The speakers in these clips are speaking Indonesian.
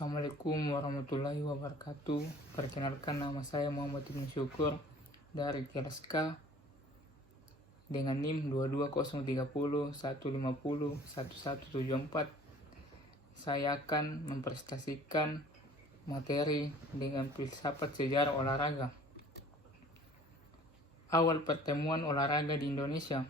Assalamualaikum warahmatullahi wabarakatuh. Perkenalkan, nama saya Muhammad Ibnu Syukur dari kelas K dengan NIM 22030 150 1174. Saya akan mempresentasikan materi dengan filsafat sejarah olahraga. Awal pertemuan olahraga di Indonesia.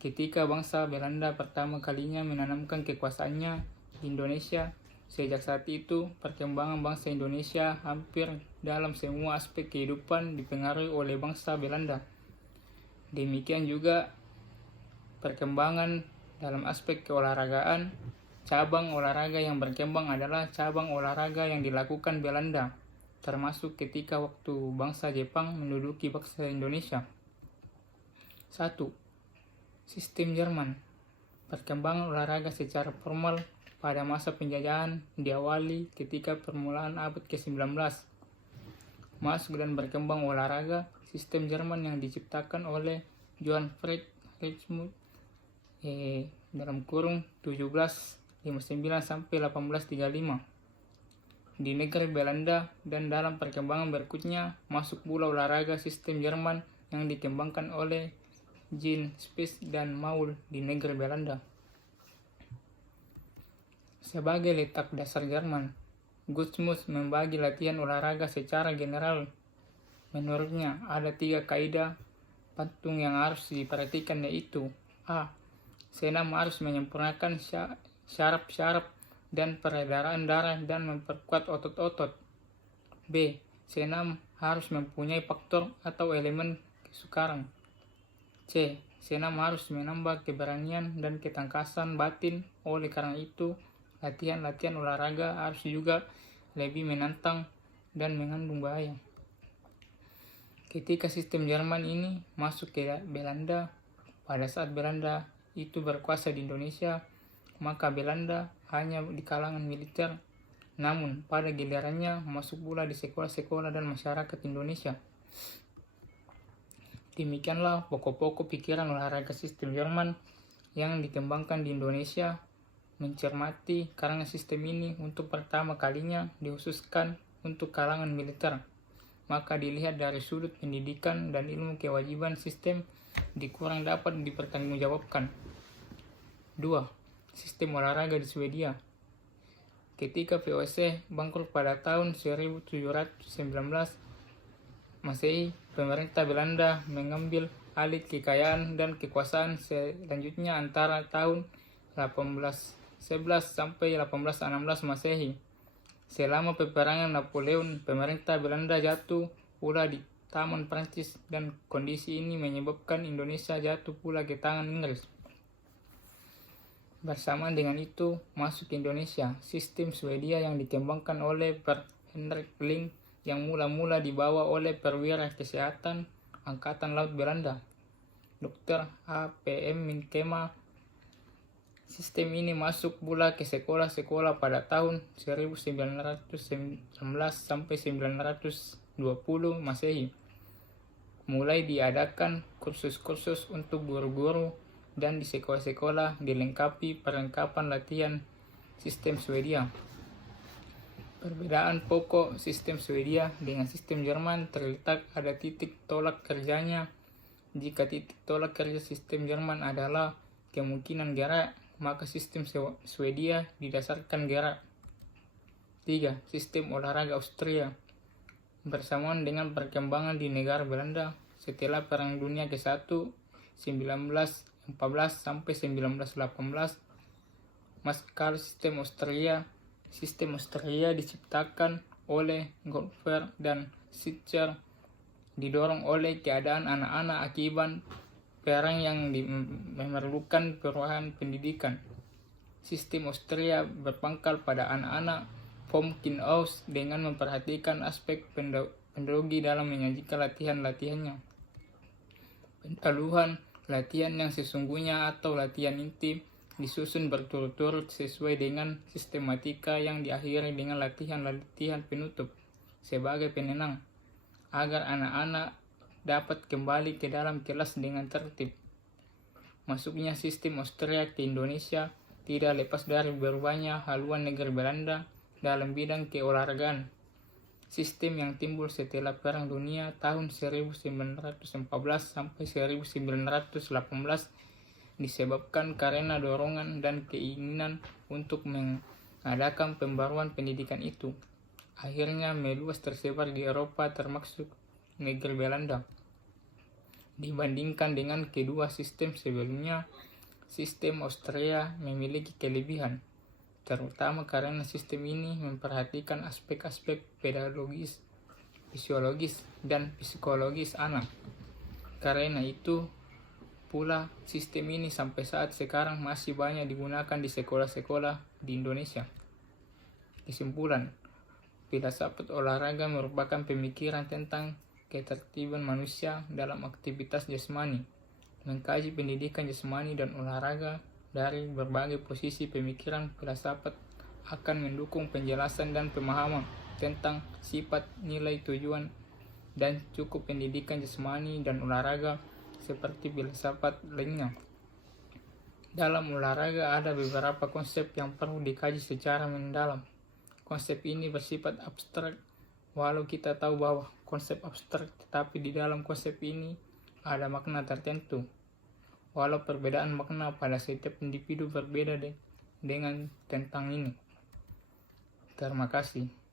Ketika bangsa Belanda pertama kalinya menanamkan kekuasaannya di Indonesia, sejak saat itu, perkembangan bangsa Indonesia hampir dalam semua aspek kehidupan dipengaruhi oleh bangsa Belanda. Demikian juga perkembangan dalam aspek keolahragaan. Cabang olahraga yang berkembang adalah cabang olahraga yang dilakukan Belanda, termasuk ketika waktu bangsa Jepang menduduki bangsa Indonesia. 1. Sistem Jerman. Perkembangan olahraga secara formal pada masa penjajahan diawali ketika permulaan abad ke-19. Masuk dan berkembang olahraga sistem Jerman yang diciptakan oleh Johann Friedrich Reichmuth dalam kurung 1759 sampai 1835 di negeri Belanda, dan dalam perkembangan berikutnya masuk pula olahraga sistem Jerman yang dikembangkan oleh Jean Spies dan Maul di negeri Belanda. Sebagai letak dasar Jerman, Gutschmuth membagi latihan olahraga secara general. Menurutnya, ada 3 kaidah penting yang harus diperhatikan, yaitu A. Senam harus menyempurnakan syaraf-syaraf dan peredaran darah dan memperkuat otot-otot. B. Senam harus mempunyai faktor atau elemen kesukaran. C. Senam harus menambah keberanian dan ketangkasan batin. Oleh karena itu, latihan-latihan olahraga harus juga lebih menantang dan mengandung bahaya. Ketika sistem Jerman ini masuk ke Belanda, pada saat Belanda itu berkuasa di Indonesia, maka Belanda hanya di kalangan militer, namun pada gilirannya masuk pula di sekolah-sekolah dan masyarakat Indonesia. Demikianlah pokok-pokok pikiran olahraga sistem Jerman yang dikembangkan di Indonesia. Mencermati karena sistem ini untuk pertama kalinya dikhususkan untuk kalangan militer, maka dilihat dari sudut pendidikan dan ilmu kewajiban sistem dikurang dapat dipertanggungjawabkan. 2. Sistem olahraga di Swedia. Ketika VOC bangkrut pada tahun 1719 Masehi, pemerintah Belanda mengambil alih kekayaan dan kekuasaan selanjutnya antara tahun 1811 sampai 1816 Masehi. Selama peperangan Napoleon, pemerintah Belanda jatuh pula di tangan Prancis, dan kondisi ini menyebabkan Indonesia jatuh pula ke tangan Inggris. Bersamaan dengan itu, masuk ke Indonesia sistem Swedia yang dikembangkan oleh Per Hendrik Link yang mula-mula dibawa oleh perwira kesehatan Angkatan Laut Belanda, Dr. H.P.M. Minkema. Sistem ini masuk pula ke sekolah-sekolah pada tahun 1919 sampai 1920 Masehi. Mulai diadakan kursus-kursus untuk guru-guru, dan di sekolah-sekolah dilengkapi perlengkapan latihan sistem Swedia. Perbedaan pokok sistem Swedia dengan sistem Jerman terletak pada titik tolak kerjanya. Jika titik tolak kerja sistem Jerman adalah kemungkinan gerak, maka sistem Swedia didasarkan gerak. 3. Sistem olahraga Austria. Bersamaan dengan perkembangan di negara Belanda setelah Perang Dunia ke-1 1914 sampai 1918, maskal sistem Austria. Sistem Austria diciptakan oleh Goldfer dan Sitcher, didorong oleh keadaan anak-anak akibat perang yang memerlukan perubahan pendidikan. Sistem Austria berpangkal pada anak-anak vom Kind-aus dengan memperhatikan aspek pedagogi dalam menyajikan latihan-latihannya. Pendahuluan latihan yang sesungguhnya atau latihan inti disusun berturut-turut sesuai dengan sistematika yang diakhiri dengan latihan-latihan penutup sebagai penenang, agar anak-anak dapat kembali ke dalam kelas dengan tertib. Masuknya sistem Austria ke Indonesia tidak lepas dari berubahnya haluan negeri Belanda dalam bidang keolahragaan. Sistem yang timbul setelah Perang Dunia tahun 1914 sampai 1918 disebabkan karena dorongan dan keinginan untuk mengadakan pembaruan pendidikan itu. Akhirnya meluas tersebar di Eropa termasuk negeri Belanda. Dibandingkan dengan kedua sistem sebelumnya, sistem Austria memiliki kelebihan, terutama karena sistem ini memperhatikan aspek-aspek pedagogis, fisiologis, dan psikologis anak. Karena itu pula sistem ini sampai saat sekarang masih banyak digunakan di sekolah-sekolah di Indonesia. Kesimpulan, filsafat olahraga merupakan pemikiran tentang ketertiban manusia dalam aktivitas jasmani, mengkaji pendidikan jasmani dan olahraga dari berbagai posisi pemikiran. Filsafat akan mendukung penjelasan dan pemahaman tentang sifat, nilai, tujuan, dan cukup pendidikan jasmani dan olahraga seperti filsafat lainnya. Dalam olahraga ada beberapa konsep yang perlu dikaji secara mendalam. Konsep ini bersifat abstrak, walau kita tahu bahwa konsep abstrak, tetapi di dalam konsep ini ada makna tertentu. Walau perbedaan makna pada setiap individu berbeda dengan tentang ini. Terima kasih.